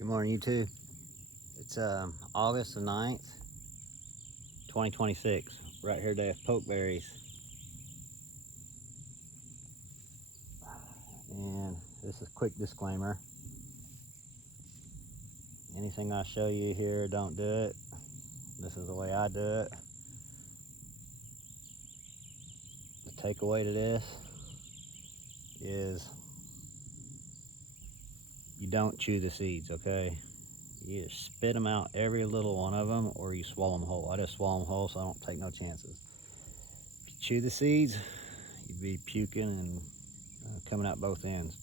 Good morning, YouTube. It's August the 9th, 2026. Right here today at pokeberries. And this is a quick disclaimer. Anything I show you here, don't do it. This is the way I do it. The takeaway to this is you don't chew the seeds, okay? You either spit them out, every little one of them, or you swallow them whole. I just swallow them whole, so I don't take no chances. If you chew the seeds, you'd be puking and coming out both ends.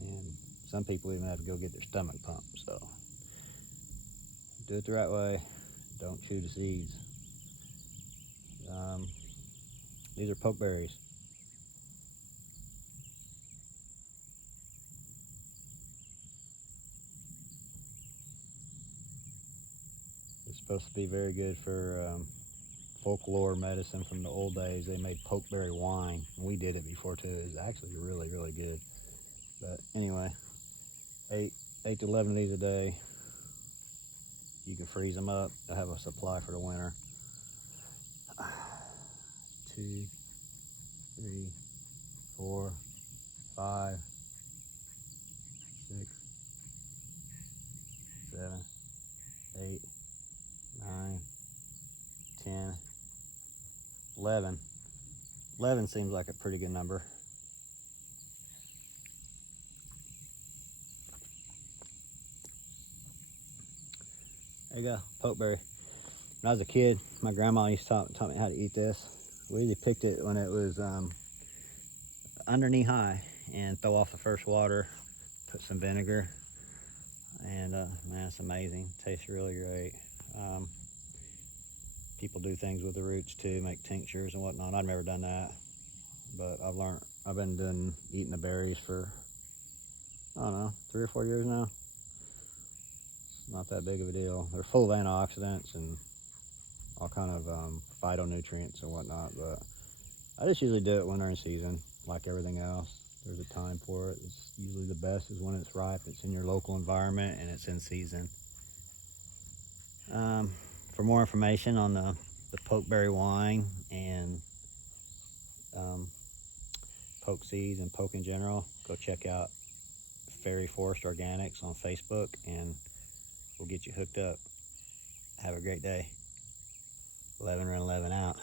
And some people even have to go get their stomach pumped. So do it the right way. Don't chew the seeds. These are pokeberries. It's supposed to be very good for folklore medicine from the old days. They made pokeberry wine. We did it before too. It was actually really, really good. But anyway, 8 to 11 of these a day. You can freeze them up. I have a supply for the winter. 2, 3, 4, 5, 6, 7, 8, 9, 10, 11. 11 seems like a pretty good number. There you go, pokeberry. When I was a kid, my grandma used to taught me how to eat this. We usually picked it when it was under knee high and throw off the first water, put some vinegar, and man, it's amazing. Tastes really great. People do things with the roots too, make tinctures and whatnot. I've never done that, but I've been eating the berries for, I don't know, 3 or 4 years now. It's not that big of a deal. They're full of antioxidants and all kind of phytonutrients and whatnot, but I just usually do it when they're in season, like everything else. There's a time for it. It's usually the best is when it's ripe, it's in your local environment, and it's in season. For more information on the pokeberry wine and poke seeds and poke in general, go check out Fairy Forest Organics on Facebook, and we'll get you hooked up. Have a great day. 11 run 11 out.